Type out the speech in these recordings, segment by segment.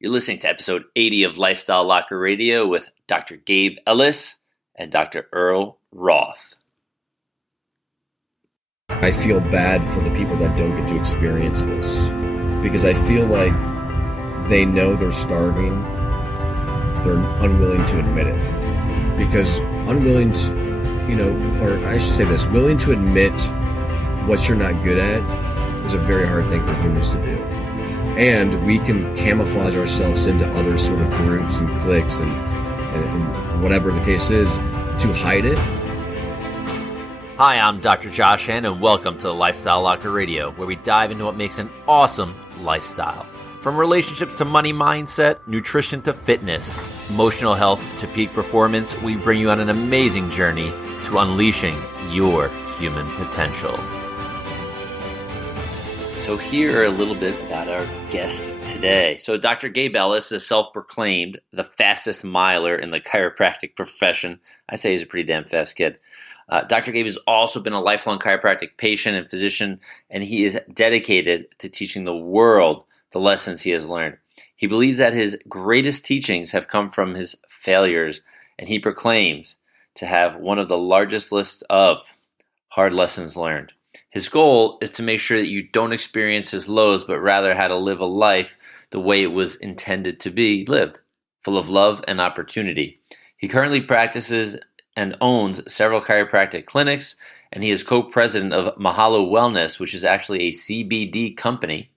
You're listening to episode 80 of Lifestyle Locker Radio with Dr. Gabe Ellis and Dr. Earl Roth. I feel bad for the people that don't get to experience this because I feel like they know they're starving. They're unwilling to admit it because unwilling to, or I should say this, willing to admit what you're not good at is a very hard thing for humans to do. And we can camouflage ourselves into other sort of groups and cliques and whatever the case is to hide it. Hi, I'm Dr. Josh Hand, and welcome to the Lifestyle Locker Radio, where we dive into what makes an awesome lifestyle. From relationships to money mindset, nutrition to fitness, emotional health to peak performance, we bring you on an amazing journey to unleashing your human potential. So here are a little bit about our guest today. So Dr. Gabe Ellis is self-proclaimed the fastest miler in the chiropractic profession. I'd say he's a pretty damn fast kid. Dr. Gabe has also been a lifelong chiropractic patient and physician, and he is dedicated to teaching the world the lessons he has learned. He believes that his greatest teachings have come from his failures, and he proclaims to have one of the largest lists of hard lessons learned. His goal is to make sure that you don't experience his lows, but rather how to live a life the way it was intended to be lived, full of love and opportunity. He currently practices and owns several chiropractic clinics, and he is co-president of Mahalo Wellness, which is actually a CBD company,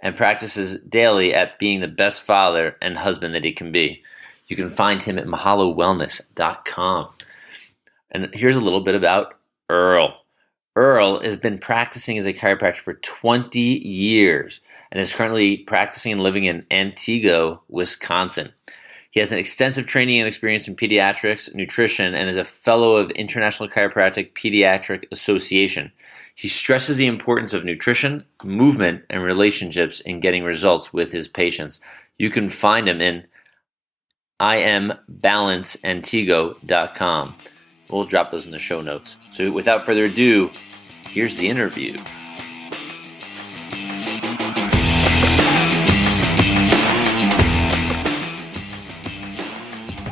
and practices daily at being the best father and husband that he can be. You can find him at mahalowellness.com. And here's a little bit about Earl. Earl has been practicing as a chiropractor for 20 years and is currently practicing and living in Antigo, Wisconsin. He has an extensive training and experience in pediatrics, nutrition, and is a fellow of International Chiropractic Pediatric Association. He stresses the importance of nutrition, movement, and relationships in getting results with his patients. You can find him in imbalanceantigo.com. We'll drop those in the show notes. So without further ado, here's the interview.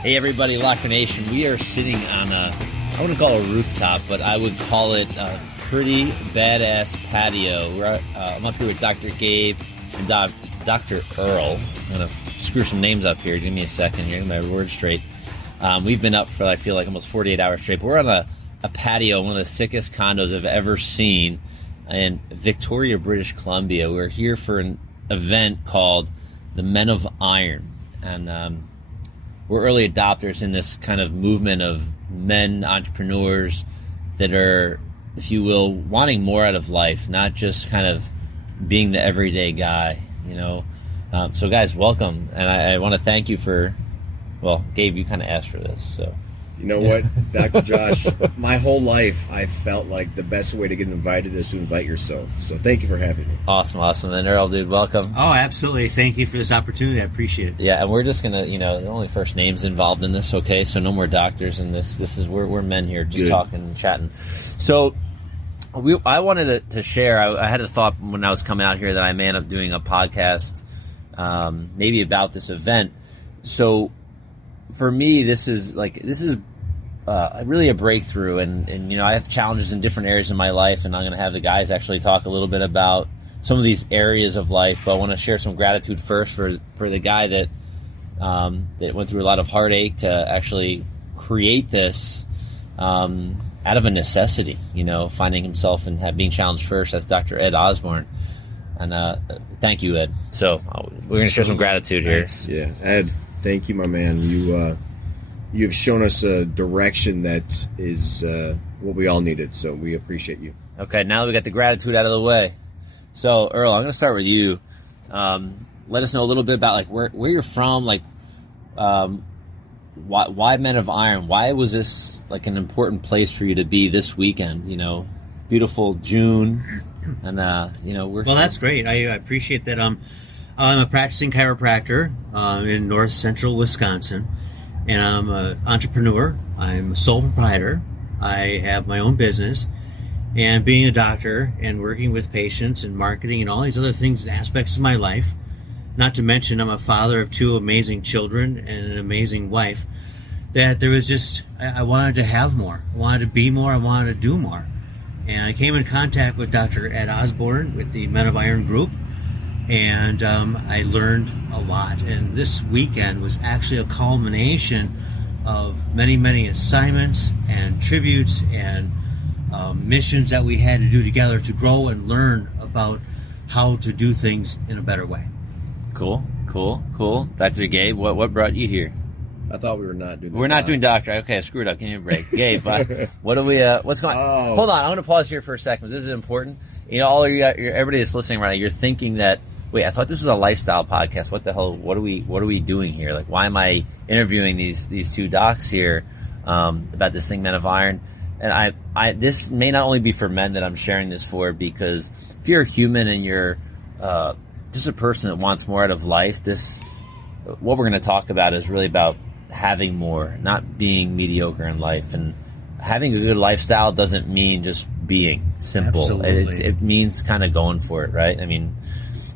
Hey everybody, Locker Nation. We are sitting on I wouldn't call it a rooftop, but I would call it a pretty badass patio. I'm up here with Dr. Gabe and Dr. Earl. I'm going to screw some names up here. Give me a second here, get my words straight. We've been up for, I feel like, almost 48 hours straight. But we're on a patio, one of the sickest condos I've ever seen in Victoria, British Columbia. We're here for an event called the Men of Iron. And we're early adopters in this kind of movement of men entrepreneurs that are, if you will, wanting more out of life, not just kind of being the everyday guy, So guys, welcome. And I want to thank you for... Well, Gabe, you kind of asked for this, so. You know what, Dr. Josh, my whole life I felt like the best way to get invited is to invite yourself. So thank you for having me. Awesome. And Earl, dude, welcome. Oh, absolutely. Thank you for this opportunity. I appreciate it. Yeah, and we're just going to, the only first names involved in this, okay? So no more doctors in this. This is, we're men here just talking and chatting. So I wanted to share, I had a thought when I was coming out here that I may end up doing a podcast maybe about this event. So for me, this is really a breakthrough, and I have challenges in different areas of my life, and I'm going to have the guys actually talk a little bit about some of these areas of life. But I want to share some gratitude first for the guy that went through a lot of heartache to actually create this out of a necessity. Finding himself and being challenged first. That's Dr. Ed Osborne, and thank you, Ed. So we're going to share some gratitude here. Nice. Yeah, Ed. Thank you, my man. You've shown us a direction that is what we all needed, so we appreciate you. Okay, now that we got the gratitude out of the way. So, Earl, I'm going to start with you. Let us know a little bit about where you're from, why Men of Iron? Why was this an important place for you to be this weekend? Beautiful June, and we're... Well, that's great. I appreciate that. I'm a practicing chiropractor in north central Wisconsin, and I'm an entrepreneur. I'm a sole proprietor. I have my own business, and being a doctor and working with patients and marketing and all these other things and aspects of my life, not to mention I'm a father of 2 amazing children and an amazing wife, that there was just, I wanted to have more. I wanted to be more. I wanted to do more. And I came in contact with Dr. Ed Osborne with the Men of Iron group, and I learned a lot. And this weekend was actually a culmination of many, many assignments and tributes and missions that we had to do together to grow and learn about how to do things in a better way. Cool. Dr. Gabe, what brought you here? I thought we were not doing. We're not doing doctor. Okay, I screwed up. Give me a break, Gabe. What do we? What's going on? Oh. Hold on. I'm going to pause here for a second. This is important. You know, all of you, everybody that's listening right now, you're thinking that. Wait, I thought this was a lifestyle podcast. What the hell? What are we doing here? Like, why am I interviewing these 2 docs here about this thing, Men of Iron? And I this may not only be for men that I'm sharing this for, because if you're a human and you're just a person that wants more out of life, what we're going to talk about is really about having more, not being mediocre in life. And having a good lifestyle doesn't mean just being simple. Absolutely. It means kind of going for it, right? I mean,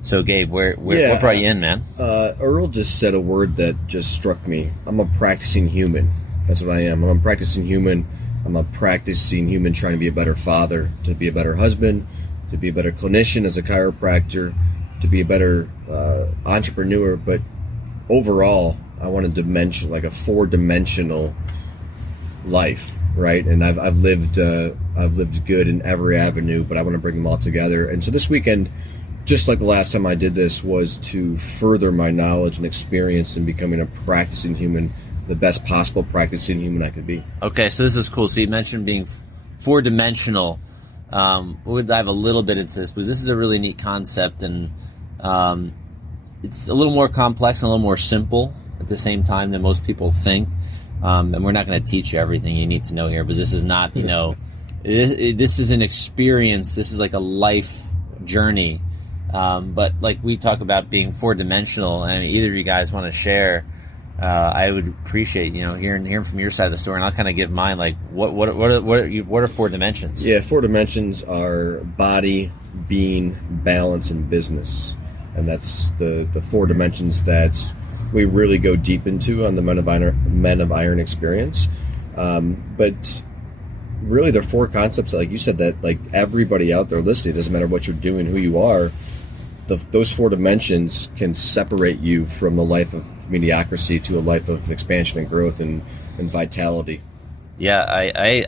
so Gabe, what brought you in, man? Earl just said a word that just struck me. I'm a practicing human. That's what I am. I'm a practicing human. I'm a practicing human trying to be a better father, to be a better husband, to be a better clinician as a chiropractor, to be a better entrepreneur. But overall, I want a dimension, like a 4-dimensional life, right? And I've lived good in every avenue, but I want to bring them all together. And so this weekend, just like the last time I did this, was to further my knowledge and experience in becoming a practicing human, the best possible practicing human I could be. Okay, so this is cool. So you mentioned being 4-dimensional. We'll dive a little bit into this, because this is a really neat concept, and it's a little more complex and a little more simple at the same time than most people think. And we're not going to teach you everything you need to know here, because this is not, this is an experience. This is like a life journey. But like we talk about being 4-dimensional, and either of you guys want to share, I would appreciate, hearing from your side of the story, and I'll kind of give mine. Like, what are 4 dimensions? Yeah, 4 dimensions are body, being, balance, and business. And that's the 4 dimensions that we really go deep into on the Men of Iron experience. But really, they're 4 concepts, like you said, that like everybody out there listening, it doesn't matter what you're doing, who you are, those 4 dimensions can separate you from a life of mediocrity to a life of expansion and growth and vitality. Yeah,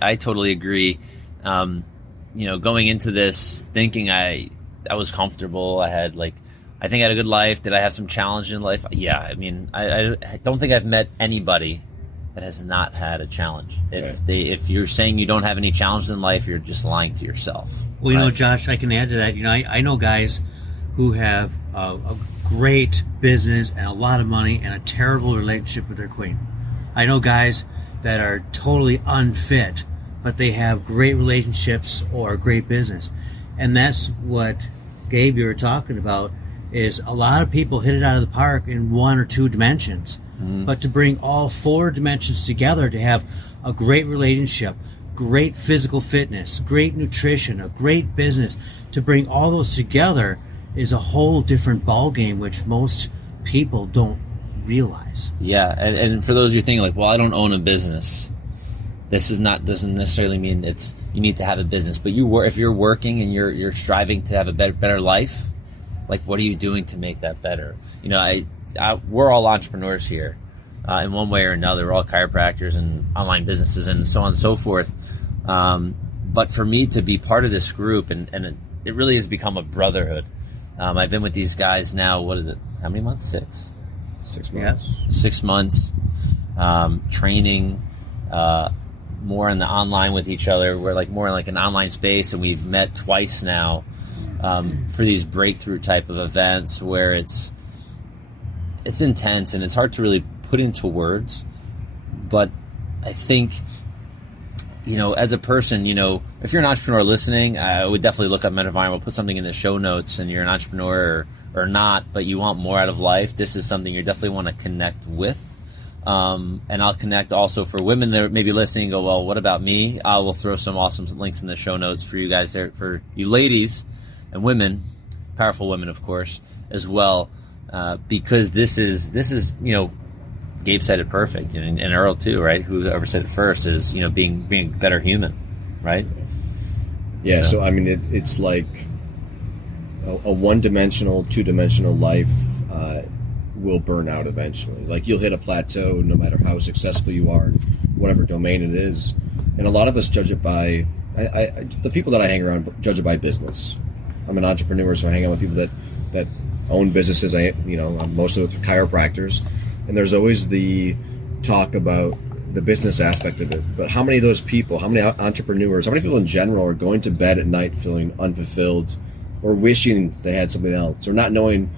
I totally agree. Going into this thinking I was comfortable, I think I had a good life. Did I have some challenge in life? Yeah. I mean, I don't think I've met anybody that has not had a challenge. If you're saying you don't have any challenges in life, you're just lying to yourself. Well, Josh, I can add to that. I know guys who have a great business and a lot of money and a terrible relationship with their queen. I know guys that are totally unfit, but they have great relationships or great business. And that's what, Gabe, you were talking about, is a lot of people hit it out of the park in 1 or 2 dimensions. Mm-hmm. But to bring all 4 dimensions together, to have a great relationship, great physical fitness, great nutrition, a great business, to bring all those together is a whole different ballgame, which most people don't realize. Yeah, and for those of you thinking like, well, I don't own a business, doesn't necessarily mean you need to have a business. But if you're working and you're striving to have a better life, like, what are you doing to make that better? We're all entrepreneurs here, in one way or another. We're all chiropractors and online businesses and so on and so forth. But for me to be part of this group, and it really has become a brotherhood. I've been with these guys now, what is it? How many months? 6? 6 months. Yeah. 6 months. Training, more in the online with each other. We're like more in like an online space, and we've met twice now for these breakthrough type of events where it's intense and it's hard to really put into words. But I think, as a person, if you're an entrepreneur listening, I would definitely look up Men of Iron. We'll put something in the show notes, and you're an entrepreneur or not, but you want more out of life, this is something you definitely want to connect with. And I'll connect also for women that may be listening and go, well, what about me? I will throw some awesome links in the show notes for you guys there, for you ladies and women, powerful women, of course, as well. because this is Gabe said it perfect, and Earl too, right? Whoever said it first is being a better human, right? Yeah. So I mean, it's like a one-dimensional, two-dimensional life will burn out eventually. Like you'll hit a plateau no matter how successful you are in whatever domain it is. And a lot of us judge it by the people that I hang around judge it by business. I'm an entrepreneur, so I hang out with people that own businesses. I'm mostly with chiropractors, and there's always the talk about the business aspect of it. But how many of those people, how many entrepreneurs, how many people in general are going to bed at night feeling unfulfilled, or wishing they had something else, or not knowing,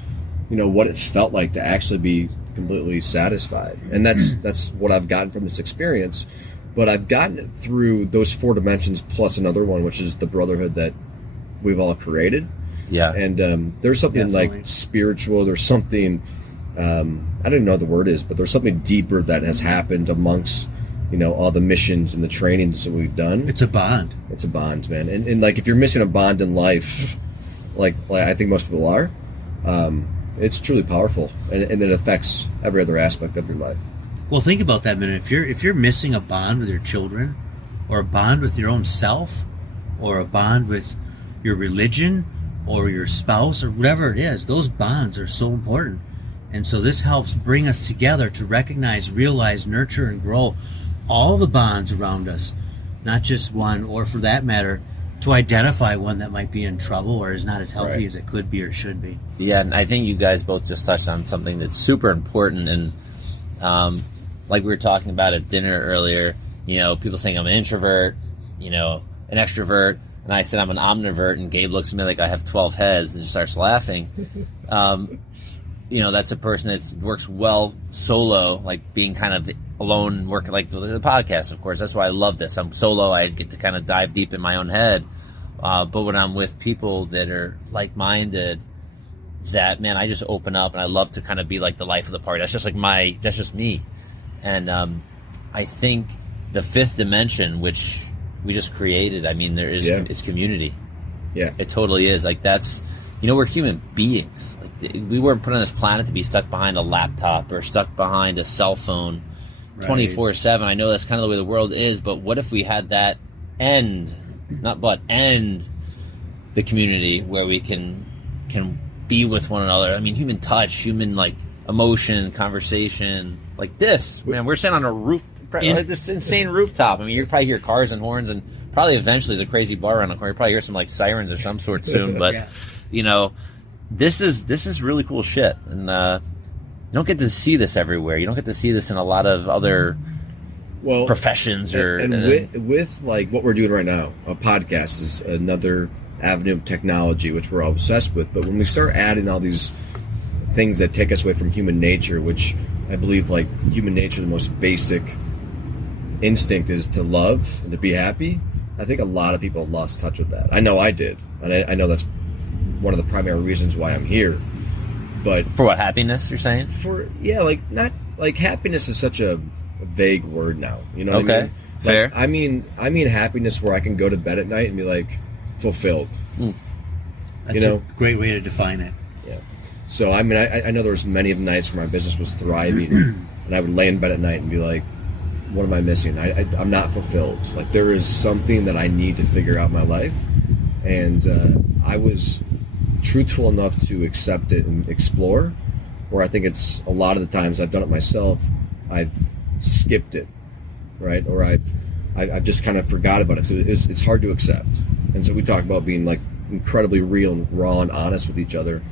what it felt like to actually be completely satisfied? And that's what I've gotten from this experience. But I've gotten it through those 4 dimensions plus another one, which is the brotherhood that we've all created. Yeah. And there's something like spiritual. There's something, I don't even know what the word is, but there's something deeper that has happened amongst, all the missions and the trainings that we've done. It's a bond. It's a bond, man. And like if you're missing a bond in life, like I think most people are, it's truly powerful, and it affects every other aspect of your life. Well, think about that a minute. If you're missing a bond with your children, or a bond with your own self, or a bond with your religion, or your spouse, or whatever it is, those bonds are so important. And so this helps bring us together to recognize, realize, nurture, and grow all the bonds around us, not just one, or for that matter, to identify one that might be in trouble or is not as healthy as it could be or should be. Yeah, and I think you guys both just touched on something that's super important. And like we were talking about at dinner earlier, people saying I'm an introvert, an extrovert, and I said I'm an omnivert, and Gabe looks at me like I have 12 heads and just starts laughing. That's a person that works well solo, like being kind of alone, working like the podcast, of course. That's why I love this. I'm solo. I get to kind of dive deep in my own head. But when I'm with people that are like-minded, I just open up, and I love to kind of be like the life of the party. That's just me. And I think the 5th dimension, which we just created, it's community. Yeah. It totally is. Like that's, we're human beings. Like we weren't put on this planet to be stuck behind a laptop or stuck behind a cell phone 24/7. I know that's kind of the way the world is, but what if we had that end the community where we can be with one another? Human touch, human like emotion, conversation, like this. Man, we're sitting on a roof, this insane rooftop. You probably hear cars and horns, and probably eventually there's a crazy bar around the corner. You probably hear some like sirens or some sort soon. But this is really cool shit, and you don't get to see this everywhere. You don't get to see this in a lot of other professions. With like what we're doing right now, a podcast is another avenue of technology, which we're all obsessed with. But when we start adding all these things that take us away from human nature, which I believe like human nature, the most basic instinct is to love and to be happy. I think a lot of people lost touch with that. I know I did. And I know that's one of the primary reasons why I'm here. But for what, happiness, you're saying? Not like happiness is such a vague word now. You know what I mean? Fair. I mean happiness where I can go to bed at night and be like fulfilled. That's a great way to define it. Yeah. So I know there was many of nights where my business was thriving, and I would lay in bed at night and be like, what am I missing? I'm not fulfilled. Like there is something that I need to figure out in my life. And I was truthful enough to accept it and explore, where I think it's a lot of the times I've done it myself, I've skipped it, right? Or I've just kind of forgot about it. So it's hard to accept. And so we talk about being like incredibly real and raw and honest with each other.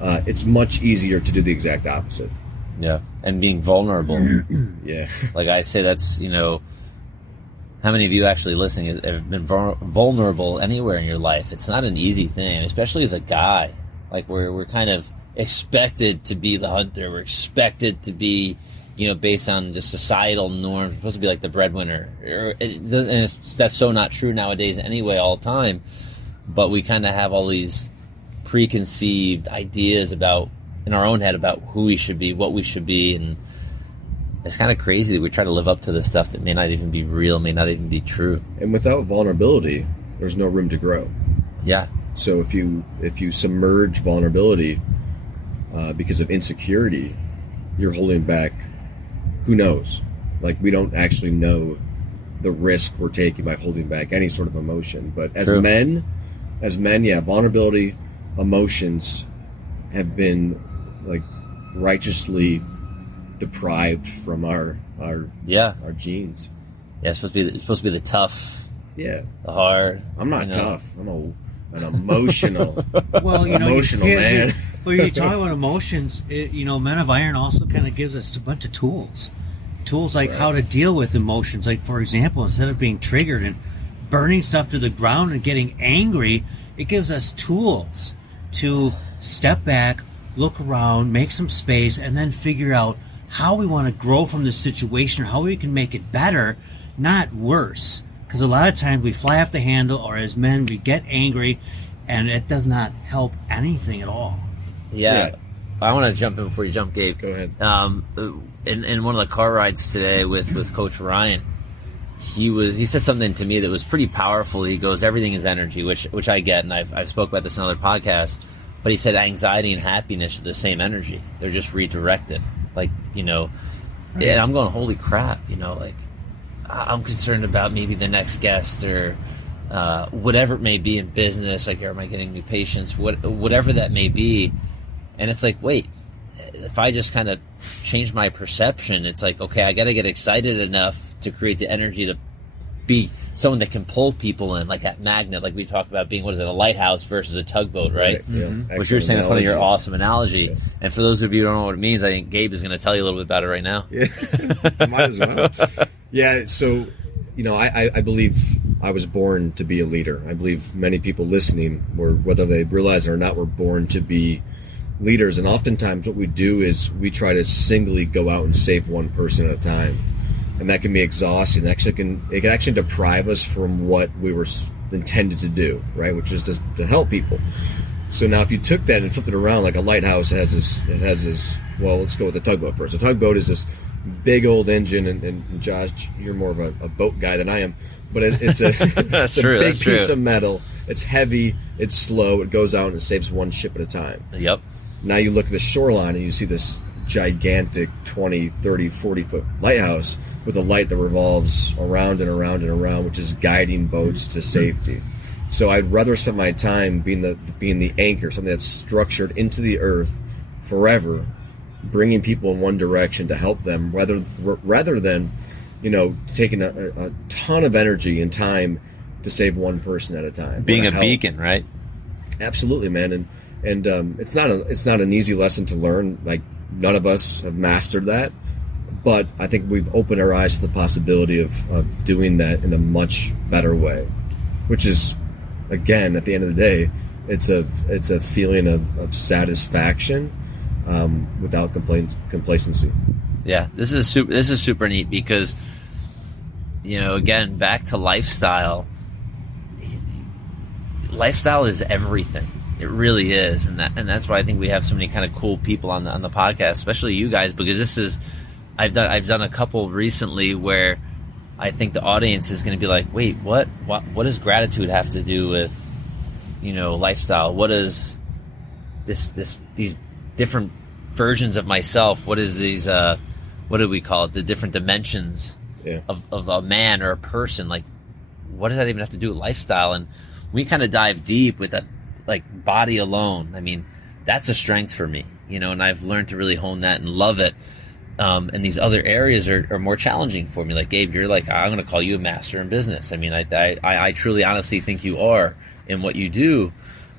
It's much easier to do the exact opposite. Yeah, and being vulnerable. Yeah. Like I say, that's, how many of you actually listening have been vulnerable anywhere in your life? It's not an easy thing, especially as a guy. Like we're kind of expected to be the hunter. We're expected to be, based on just societal norms. We're supposed to be like the breadwinner. That's so not true nowadays anyway, all the time. But we kind of have all these preconceived ideas in our own head about who we should be, what we should be, and it's kind of crazy that we try to live up to this stuff that may not even be real, may not even be true. And without vulnerability, there's no room to grow. Yeah. So if you submerge vulnerability, because of insecurity, you're holding back, who knows? Like, we don't actually know the risk we're taking by holding back any sort of emotion. But as men, yeah, vulnerability, emotions have been like righteously deprived from our genes. Yeah, it's supposed to be the tough. Yeah. The hard. I'm not tough. I'm an emotional, emotional man. Well, you talk about emotions. Men of Iron also kind of gives us a bunch of tools like how to deal with emotions. Like, for example, instead of being triggered and burning stuff to the ground and getting angry, it gives us tools to step back, look around, make some space, and then figure out how we want to grow from this situation, or how we can make it better, not worse. Because a lot of times we fly off the handle, or as men, we get angry, and it does not help anything at all. Yeah. I want to jump in before you jump, Gabe. Go ahead. In one of the car rides today with Coach Ryan, he said something to me that was pretty powerful. He goes, everything is energy, which I get, and I've spoke about this in other podcasts. But he said anxiety and happiness are the same energy. They're just redirected. Like, and I'm going, holy crap, like, I'm concerned about maybe the next guest or whatever it may be in business. Like, am I getting new patients? Whatever that may be. And it's like, wait, if I just kind of change my perception, it's like, okay, I got to get excited enough to create the energy to be someone that can pull people in, like that magnet, like we talked about being, a lighthouse versus a tugboat, right? Yeah. Which you're saying is one of your awesome analogy. Yeah. And for those of you who don't know what it means, I think Gabe is going to tell you a little bit about it right now. Yeah, might as well. Yeah, so, I believe I was born to be a leader. I believe many people listening, whether they realize it or not, were born to be leaders. And oftentimes what we do is we try to singly go out and save one person at a time. And that can be exhausting. It can actually deprive us from what we were intended to do, right? Which is to help people. So now if you took that and flipped it around, like a lighthouse, it has this, well, let's go with the tugboat first. A tugboat is this big old engine, and Josh, you're more of a boat guy than I am, but it's a big piece of metal. It's heavy, it's slow, it goes out and it saves one ship at a time. Yep. Now you look at the shoreline and you see this gigantic 20, 30, 40-foot lighthouse with a light that revolves around and around and around, which is guiding boats to safety. So I'd rather spend my time being the anchor, something that's structured into the earth forever, bringing people in one direction to help them, rather than, taking a ton of energy and time to save one person at a time. Being a beacon, right? Absolutely, man. And it's not an easy lesson to learn. Like, none of us have mastered that, but I think we've opened our eyes to the possibility of doing that in a much better way, which is, again, at the end of the day, it's a feeling of satisfaction without complacency. Yeah, this is super neat because, again, back to lifestyle. Lifestyle is everything. It really is, and that's why I think we have so many kind of cool people on the podcast, especially you guys, because I've done a couple recently where I think the audience is going to be like, wait, what does gratitude have to do with lifestyle? What is these different versions of myself? What is these what do we call it? The different dimensions of a man or a person. Like, what does that even have to do with lifestyle? And we kind of dive deep with that. Like, body alone, I mean, that's a strength for me, and I've learned to really hone that and love it. And these other areas are more challenging for me. Like, Gabe, you're like, I'm going to call you a master in business. I mean, I truly, honestly think you are in what you do.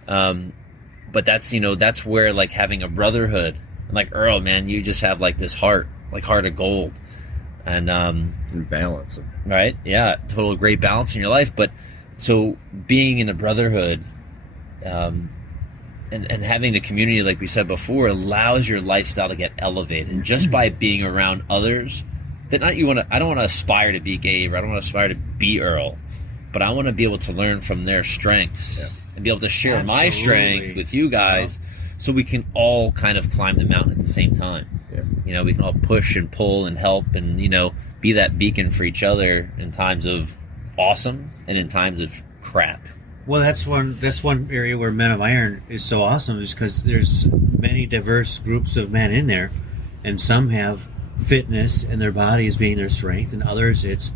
But that's where, like, having a brotherhood, and like Earl, man, you just have like this heart of gold, and balance, right? Yeah, total great balance in your life. But so being in a brotherhood. And having the community, like we said before, allows your lifestyle to get elevated just by being around others. I don't want to aspire to be Gabe, or I don't want to aspire to be Earl, but I want to be able to learn from their strengths and be able to share my strength with you guys, so we can all kind of climb the mountain at the same time. Yeah. We can all push and pull and help, and be that beacon for each other in times of awesome and in times of crap. Well, that's one area where Men of Iron is so awesome, is because there's many diverse groups of men in there, and some have fitness and their body as being their strength, and others it's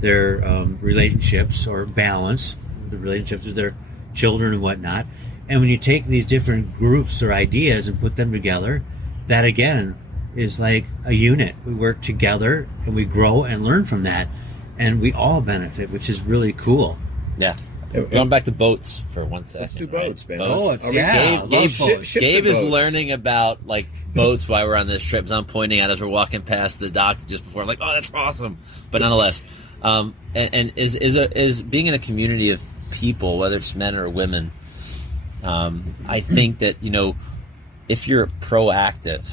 their relationships or balance, the relationships with their children and whatnot. And when you take these different groups or ideas and put them together, that again is like a unit. We work together and we grow and learn from that, and we all benefit, which is really cool. Yeah. Going back to boats for 1 second. Let's do boats, man. Boats, yeah. Gabe is learning about like boats while we're on this trip. As I'm pointing out as we're walking past the dock just before, I'm like, oh, that's awesome. But nonetheless, and is being in a community of people, whether it's men or women, I think that, if you're proactive,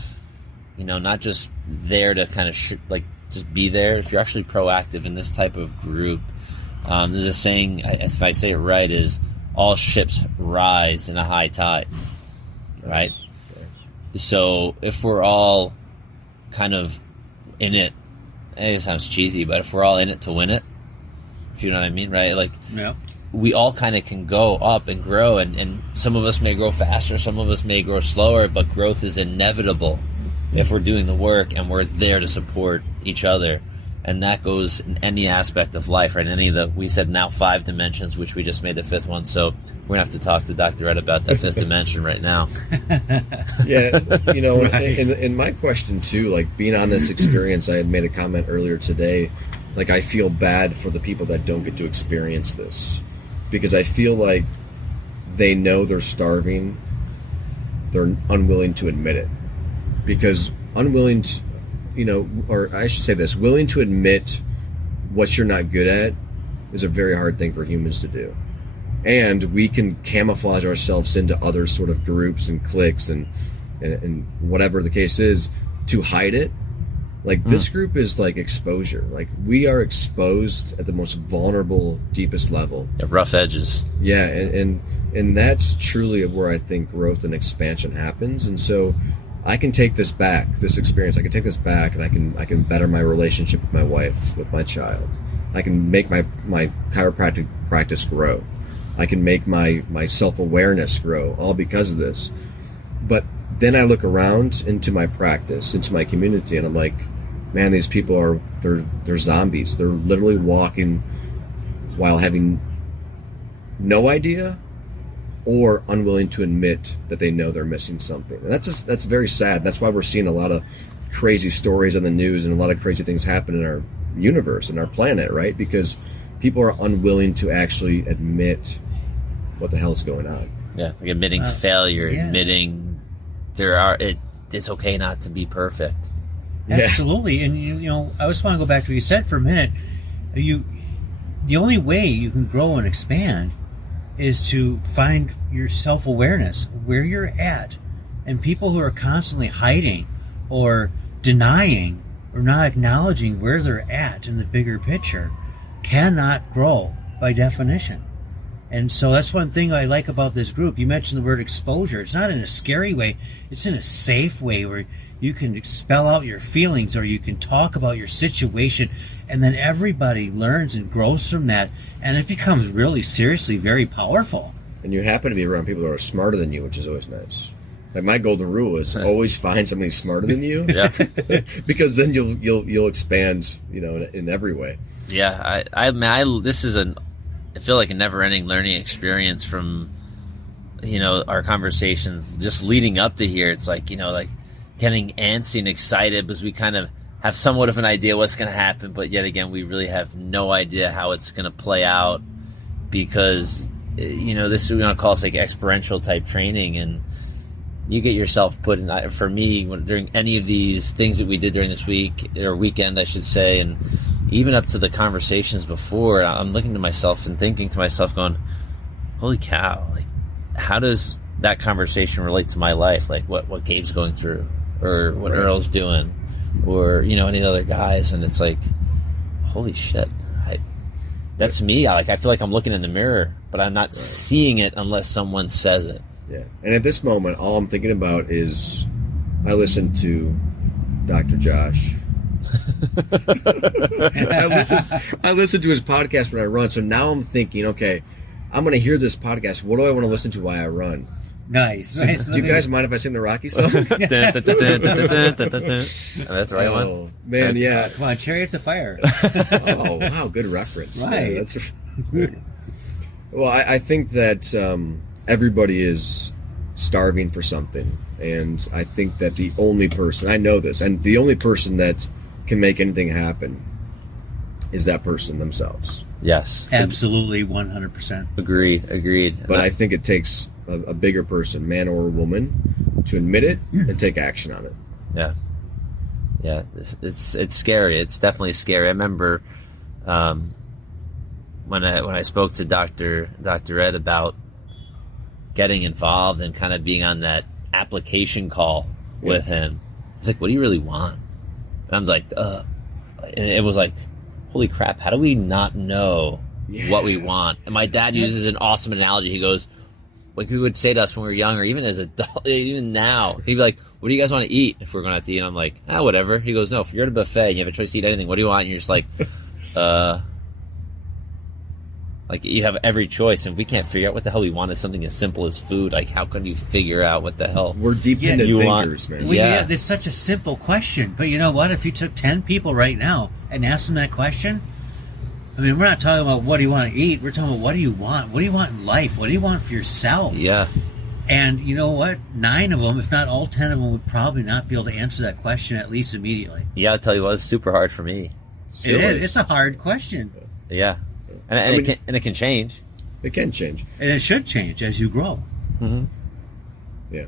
not just there to kind of just be there. If you're actually proactive in this type of group. There's a saying, if I say it right, is all ships rise in a high tide, right? Yes. So if we're all kind of in it, it sounds cheesy, but if we're all in it to win it, if you know what I mean, right? Like, yeah. We all kind of can go up and grow, and some of us may grow faster, some of us may grow slower, but growth is inevitable if we're doing the work and we're there to support each other. And that goes in any aspect of life, right? We said now 5 dimensions, which we just made the 5th one. So we're going to have to talk to Dr. Ed about that 5th dimension right now. Yeah, Right. in my question too, like being on this experience, I had made a comment earlier today, like I feel bad for the people that don't get to experience this, because I feel like they know they're starving, they're unwilling to admit it, because unwilling to, or I should say this, willing to admit what you're not good at is a very hard thing for humans to do. And we can camouflage ourselves into other sort of groups and cliques and whatever the case is to hide it. Like this group is like exposure. Like we are exposed at the most vulnerable, deepest level. Yeah, rough edges. Yeah, and that's truly where I think growth and expansion happens. And so I can take this back, this experience. I can take this back, and I can better my relationship with my wife, with my child. I can make my chiropractic practice grow. I can make my self-awareness grow, all because of this. But then I look around into my practice, into my community, and I'm like, man, these people they're zombies. They're literally walking while having no idea or unwilling to admit that they know they're missing something. And that's very sad. That's why we're seeing a lot of crazy stories on the news and a lot of crazy things happen in our universe and our planet, right? Because people are unwilling to actually admit what the hell's going on. Yeah, like admitting failure, admitting it's okay not to be perfect. Absolutely. And I just want to go back to what you said for a minute. The only way you can grow and expand is to find your self-awareness, where you're at. And people who are constantly hiding or denying or not acknowledging where they're at in the bigger picture cannot grow by definition. And so that's one thing I like about this group. You mentioned the word exposure. It's not in a scary way. It's in a safe way where you can spell out your feelings or you can talk about your situation, and then everybody learns and grows from that, and it becomes really seriously very powerful. And you happen to be around people that are smarter than you, which is always nice. Like my golden rule is always find somebody smarter than you, because then you'll expand, in every way. Yeah, I feel like a never-ending learning experience from, our conversations just leading up to here. It's like, like getting antsy and excited because we kind of have somewhat of an idea what's going to happen, but yet again, we really have no idea how it's going to play out because, this we want to call it like experiential type training, and you get yourself put in. For me, during any of these things that we did during this week or weekend, I should say, and even up to the conversations before, I'm looking to myself and thinking to myself, going, "Holy cow! Like, how does that conversation relate to my life? Like, what Gabe's going through, or what Earl's doing, or any of the other guys?" And it's like, holy shit! That's me. I feel like I'm looking in the mirror, but I'm not seeing it unless someone says it. Yeah. And at this moment, all I'm thinking about is I listened to Dr. Josh. I listened to his podcast when I run, so now I'm thinking, okay, I'm going to hear this podcast. What do I want to listen to while I run? Nice. Do you guys mind if I sing the Rocky song? That's the right one. Man, yeah. Come on, Chariots of Fire. Oh, wow, good reference. Right. Yeah, that's well, I think that everybody is starving for something, and I think that the only person, I know this, and the only person that can make anything happen is that person themselves. Yes. Absolutely, 100%. Agreed. But I think it takes a bigger person, man or woman, to admit it and take action on it. Yeah. It's scary. It's definitely scary. I remember when I spoke to Dr. Ed about getting involved and kind of being on that application call with him. It's like, what do you really want? And I'm like, and it was like, holy crap, how do we not know what we want? And my dad uses an awesome analogy. He goes, like he would say to us when we were younger, even as adults, even now, he'd be like, what do you guys want to eat if we're going out to eat? And I'm like, whatever. He goes, no, if you're at a buffet and you have a choice to eat anything, what do you want? And you're just like, like you have every choice, and if we can't figure out what the hell we want is something as simple as food, like how can you figure out what the hell we're deep into thinkers, man. Well, yeah, it's such a simple question, but you know what? If you took 10 people right now and asked them that question, I mean, we're not talking about what do you want to eat. We're talking about what do you want? What do you want in life? What do you want for yourself? Yeah. And you know what? 9 of them, if not all 10 of them, would probably not be able to answer that question at least immediately. Yeah, I'll tell you what, it's super hard for me. It is. It's a hard question. Yeah. And it can change. It can change. And it should change as you grow. Mm-hmm. Yeah.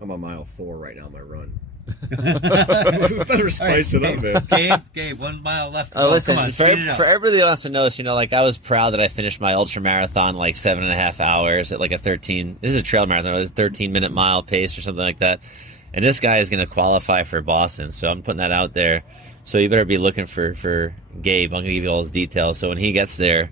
I'm on mile 4 right now on my run. We better spice it up, man. Gabe, 1 mile left. Listen, come on, for everybody that wants to know this, like I was proud that I finished my ultra marathon like 7.5 hours at like a 13. This is a trail marathon, a 13-minute mile pace or something like that. And this guy is going to qualify for Boston, so I'm putting that out there. So you better be looking for Gabe. I'm going to give you all his details. So when he gets there,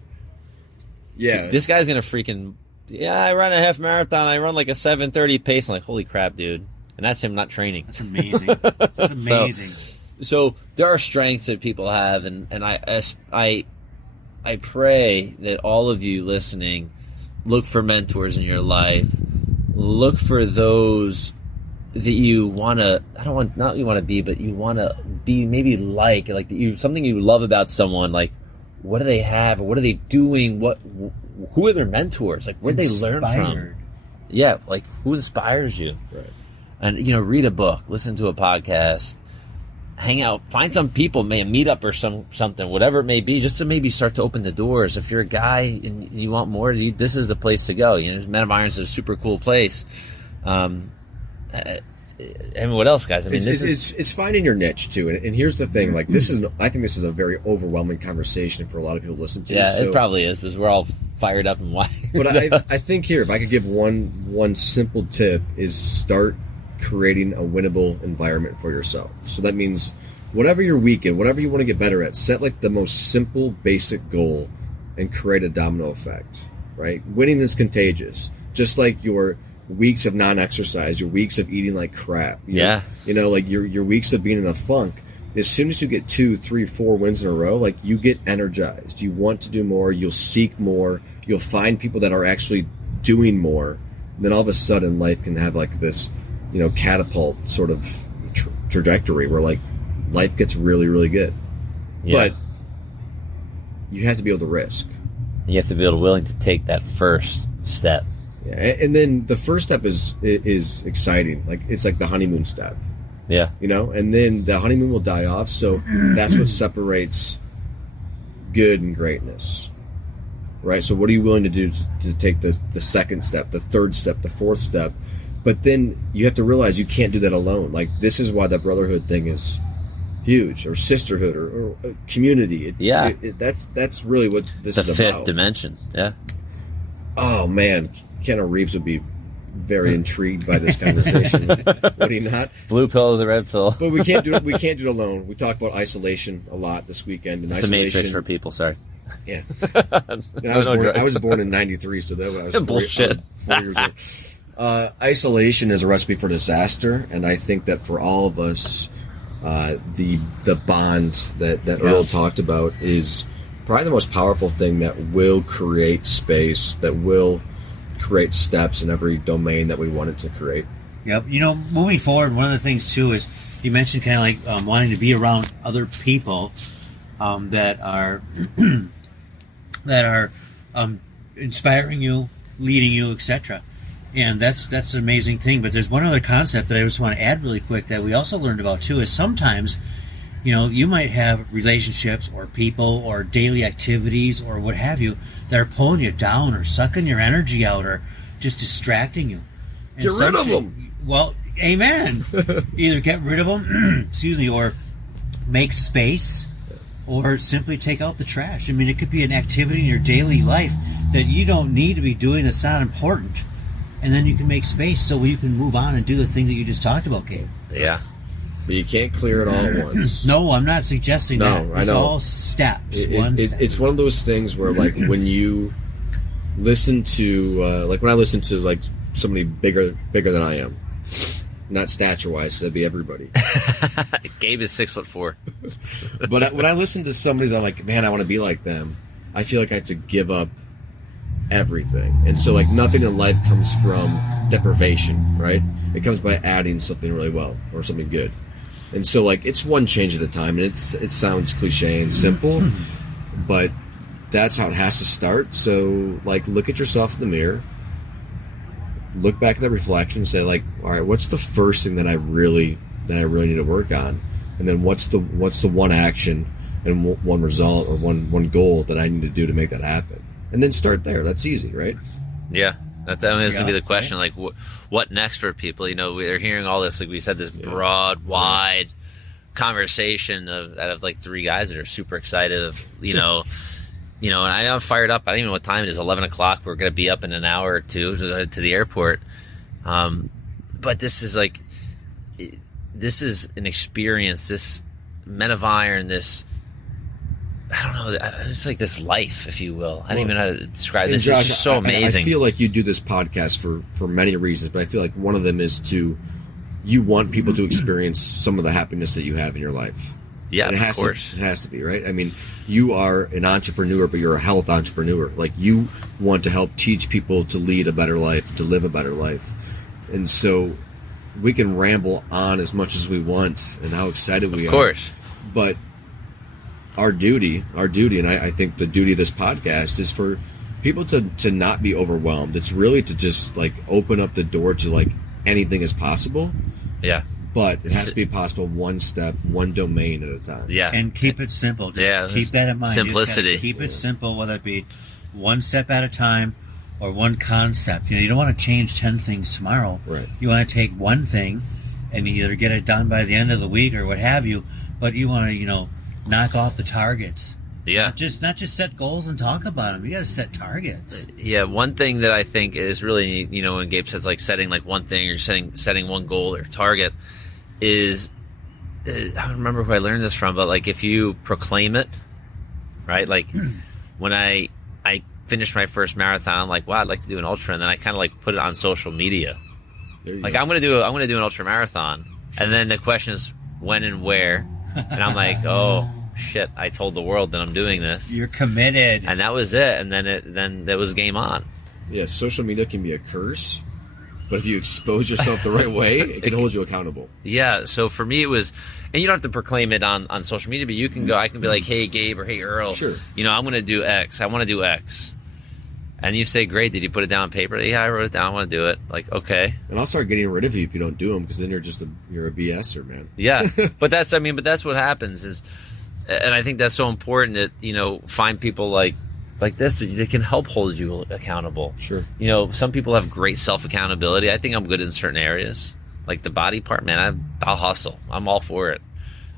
this guy's going to freaking I run a half marathon. I run like a 7:30 pace. I'm like, holy crap, dude. And that's him not training. That's amazing. That's amazing. So there are strengths that people have, and I pray that all of you listening look for mentors in your life. Look for those that you want to. Not you want to be, but you want to be maybe like something you love about someone. Like, what do they have, or what are they doing? Who are their mentors? Like, where did they learn from? Yeah, like who inspires you? Right. And, read a book, listen to a podcast, hang out, find some people, meet up or something, whatever it may be, just to maybe start to open the doors. If you're a guy and you want more, this is the place to go. Men of Iron is a super cool place. And what else, guys? I mean, it's finding your niche too. And here's the thing: like I think this is a very overwhelming conversation for a lot of people to listen to. Yeah, it probably is because we're all fired up and wired. But I think here, if I could give one simple tip, is start creating a winnable environment for yourself. So that means whatever you're weak in, whatever you want to get better at, set like the most simple, basic goal and create a domino effect, right? Winning is contagious. Just like your weeks of non-exercise, your weeks of eating like crap. Like your weeks of being in a funk. As soon as you get 2, 3, 4 wins in a row, like you get energized. You want to do more. You'll seek more. You'll find people that are actually doing more. And then all of a sudden life can have like this, catapult sort of trajectory where like life gets really, really good. Yeah. But you have to be able to risk. You have to be willing to take that first step. Yeah, and then the first step is exciting. Like it's like the honeymoon step. Yeah. And then the honeymoon will die off. So that's what separates good and greatness. Right? So what are you willing to do to take the second step, the third step, the fourth step? But then you have to realize you can't do that alone. Like this is why that brotherhood thing is huge, or sisterhood, or community. That's really what this is about. The fifth dimension. Yeah. Oh man, Keanu Reeves would be very intrigued by this conversation. Would he not? Blue pill or the red pill? But we can't do it. We can't do it alone. We talked about isolation a lot this weekend. It's the Matrix for people. Sorry. Yeah. I was born in '93, so that was bullshit. 4 years old. Isolation is a recipe for disaster, and I think that for all of us, the bond that Earl talked about is probably the most powerful thing that will create space, that will create steps in every domain that we want it to create. Yep. Moving forward, one of the things too is you mentioned kind of like wanting to be around other people that are inspiring you, leading you, etc. And that's an amazing thing. But there's one other concept that I just want to add really quick that we also learned about too, is sometimes, you might have relationships or people or daily activities or what have you that are pulling you down or sucking your energy out or just distracting you. And get rid of them. Well, amen. Either get rid of them, excuse me, or make space, or simply take out the trash. I mean, it could be an activity in your daily life that you don't need to be doing that's not important. And then you can make space so you can move on and do the thing that you just talked about, Gabe. Yeah. But you can't clear it all at once. No, I'm not suggesting that. I It's know. all steps. It's one of those things where, like, when you listen to, when I listen to, like, somebody bigger than I am, not stature-wise, because that'd be everybody. Gabe is 6'4". But when I listen to somebody that I'm like, man, I want to be like them, I feel like I have to give up everything. And so, like, nothing in life comes from deprivation, right? It comes by adding something really well or something good. And so, like, it's one change at a time, and it sounds cliche and simple, but that's how it has to start. So, like, look at yourself in the mirror, look back at that reflection, and say, like, all right, what's the first thing that I really need to work on, and then what's the one action and one result or one goal that I need to do to make that happen, and then start there. That's easy, right? Yeah. That's going to be the question, like, what next for people? They're hearing all this, like we said, this broad, wide conversation out of like three guys that are super excited of, and I'm fired up. I don't even know what time it is, 11 o'clock. We're going to be up in an hour or two to the airport. But this is an experience, this Men of Iron, this, I don't know, it's like this life, if you will. I don't even know how to describe this. Josh, it's just so amazing. I feel like you do this podcast for many reasons, but I feel like one of them is you want people to experience some of the happiness that you have in your life. Yeah, and of course. It has to be, right? I mean, you are an entrepreneur, but you're a health entrepreneur. Like, you want to help teach people to lead a better life, to live a better life. And so we can ramble on as much as we want and how excited we are. Of course. But our duty, and I think the duty of this podcast is for people to not be overwhelmed. It's really to just, like, open up the door to, like, anything is possible. Yeah. But it has to be possible one step, one domain at a time. Yeah. And keep it simple. Just keep that in mind. Simplicity. Keep it simple, whether it be one step at a time or one concept. You don't want to change 10 things tomorrow. Right. You want to take one thing and either get it done by the end of the week or what have you, but you want to, knock off the targets. Yeah. Not just set goals and talk about them. You got to set targets. Yeah. One thing that I think is really, when Gabe says, like, setting like one thing or setting one goal or target is, I don't remember who I learned this from, but, like, if you proclaim it, right? Like, when I finished my first marathon, I'm like, wow, I'd like to do an ultra, and then I kind of, like, put it on social media. Like, I'm going to do an ultra marathon, and then the question is when and where. And I'm like, oh shit! I told the world that I'm doing this. You're committed, and that was it. And then that was game on. Yeah, social media can be a curse, but if you expose yourself the right way, it can hold you accountable. Yeah. So for me, it was, and you don't have to proclaim it on social media, but you can go. I can be like, hey Gabe or hey Earl, sure. I'm going to do X. I want to do X. And you say, great, did you put it down on paper? Yeah, I wrote it down. I want to do it. Like, okay. And I'll start getting rid of you if you don't do them, because then you're a BSer, man. Yeah. but that's what happens is, and I think that's so important that, find people like this that can help hold you accountable. Sure. Some people have great self-accountability. I think I'm good in certain areas. Like the body part, man, I'll hustle. I'm all for it.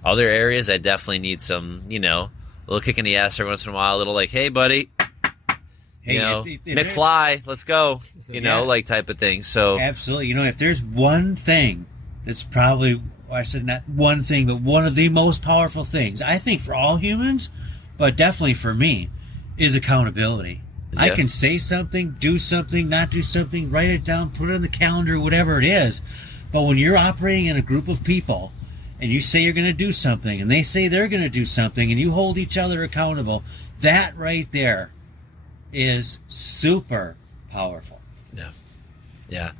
Other areas, I definitely need some, a little kick in the ass every once in a while, a little like, hey, buddy. Hey, McFly, let's go, like type of thing. So absolutely. If there's one thing that's probably, I said not one thing, but one of the most powerful things, I think for all humans, but definitely for me, is accountability. Yeah. I can say something, do something, not do something, write it down, put it on the calendar, whatever it is. But when you're operating in a group of people and you say you're going to do something, and they say they're going to do something, and you hold each other accountable, that right there is super powerful. Yeah.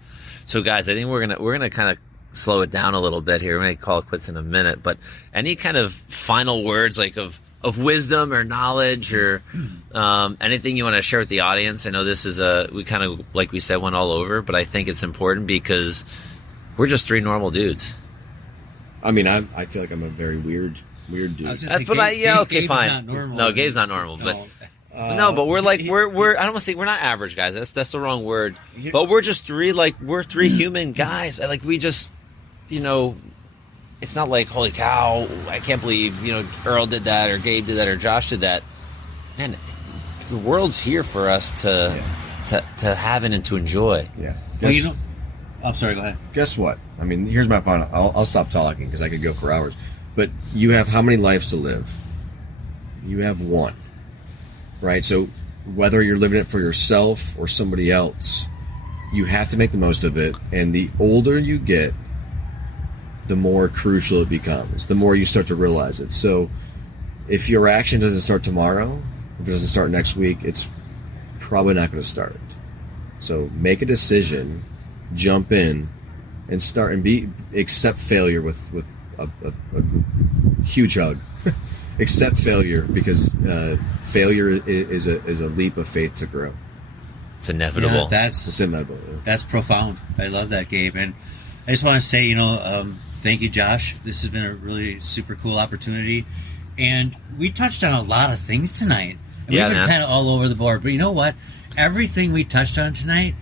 So guys, I think we're gonna kind of slow it down a little bit here. We may call it quits in a minute, but any kind of final words like of wisdom or knowledge or anything you want to share with the audience? I know this is we kind of, like we said, went all over, but I think it's important because we're just three normal dudes. I mean, I feel like I'm a very weird dude. That's what Gabe's fine. Not normal. No, Gabe's not normal, but no, but we're like we're I don't want to say we're not average guys. That's the wrong word. But we're just we're three human guys. Like we just, it's not like, holy cow, I can't believe, Earl did that or Gabe did that or Josh did that. Man, the world's here for us to have it and to enjoy. Yeah. Well, I'm sorry, go ahead. Guess what? I mean, here's my final. I'll stop talking because I could go for hours. But you have how many lives to live? You have one. Right? So whether you're living it for yourself or somebody else, you have to make the most of it. And the older you get, the more crucial it becomes, the more you start to realize it. So if your action doesn't start tomorrow, if it doesn't start next week, it's probably not going to start. So make a decision, jump in, and start, and accept failure with a huge hug. Accept failure, because failure is a leap of faith to grow. It's inevitable. Yeah, it's inevitable. Yeah. That's profound. I love that, Gabe. And I just want to say, thank you, Josh. This has been a really super cool opportunity. And we touched on a lot of things tonight. And Yeah, we've been man. kind of all over the board. But you know what? Everything we touched on tonight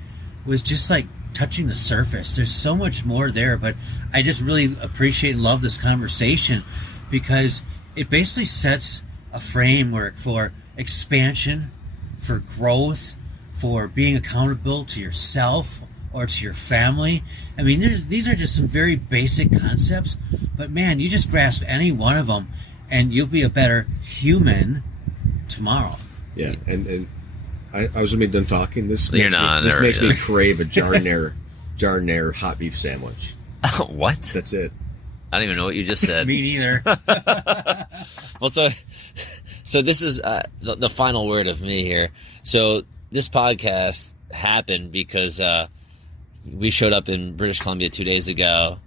was just like touching the surface. There's so much more there. But I just really appreciate and love this conversation because it basically sets a framework for expansion, for growth, for being accountable to yourself or to your family. I mean, these are just some very basic concepts, but man, you just grasp any one of them and you'll be a better human tomorrow. Yeah, and I was going to be done talking. This You're makes not. me, this There makes we me go. crave a Jarnair hot beef sandwich. What? That's it. I don't even know what you just said. Me neither. Well, so this is the final word of me here. So this podcast happened because we showed up in British Columbia 2 days ago,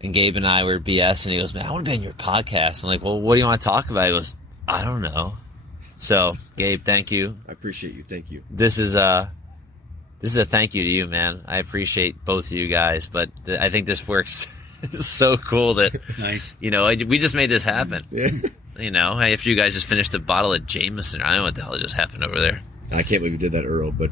and Gabe and I were BS, and he goes, "Man, I want to be on your podcast." I'm like, "Well, what do you want to talk about?" He goes, "I don't know." So, Gabe, thank you. I appreciate you. Thank you. This is a thank you to you, man. I appreciate both of you guys, but I think this works. It's so cool that Nice. we just made this happen. Yeah. After you guys just finished a bottle of Jameson, I don't know what the hell just happened over there. I can't believe you did that, Earl, but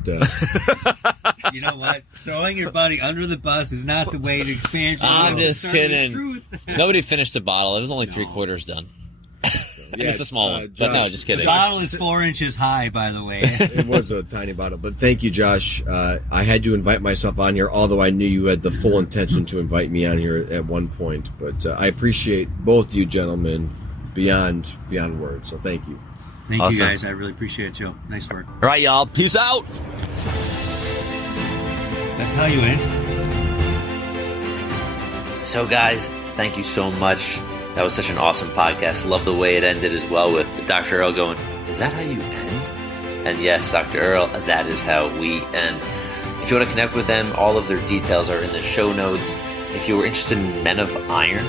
You know what? Throwing your buddy under the bus is not the way to expand your I'm world. just Tell you the kidding. truth. Nobody finished a bottle. It was only 3/4 done. yeah, It's a small one, but Josh, no, just The kidding. bottle is 4 inches high, by the way. It was a tiny bottle, but thank you, Josh. I had to invite myself on here, although I knew you had the full intention to invite me on here at one point. But I appreciate both you gentlemen beyond words. So thank you. Thank Awesome. you, guys. I really appreciate you. Nice work. All right, y'all. Peace out. That's how you end. So, guys, thank you so much. That was such an awesome podcast. Love the way it ended as well with Dr. Earl going, "Is that how you end?" And yes, Dr. Earl, that is how we end. If you want to connect with them, all of their details are in the show notes. If you were interested in Men of Iron,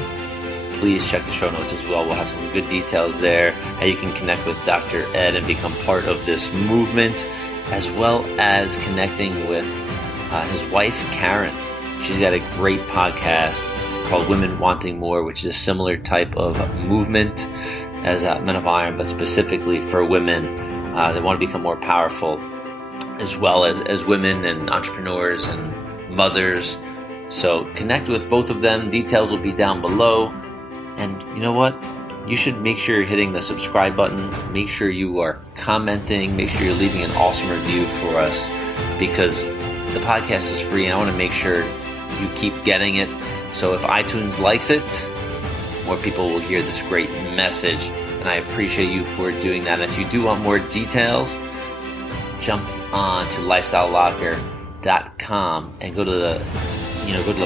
please check the show notes as well. We'll have some good details there, how you can connect with Dr. Ed and become part of this movement, as well as connecting with his wife, Karen. She's got a great podcast called Women Wanting More, which is a similar type of movement as Men of Iron, but specifically for women that want to become more powerful, as well as women and entrepreneurs and mothers. So connect with both of them. Details will be down below. And you know what? You should make sure you're hitting the subscribe button. Make sure you are commenting. Make sure you're leaving an awesome review for us, because the podcast is free and I want to make sure you keep getting it. So if iTunes likes it, more people will hear this great message. And I appreciate you for doing that. And if you do want more details, jump on to lifestylelocker.com and go to the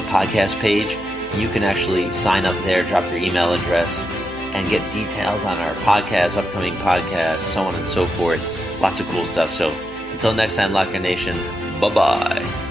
podcast page. You can actually sign up there, drop your email address, and get details on our podcast, upcoming podcasts, so on and so forth. Lots of cool stuff. So until next time, Locker Nation, bye-bye.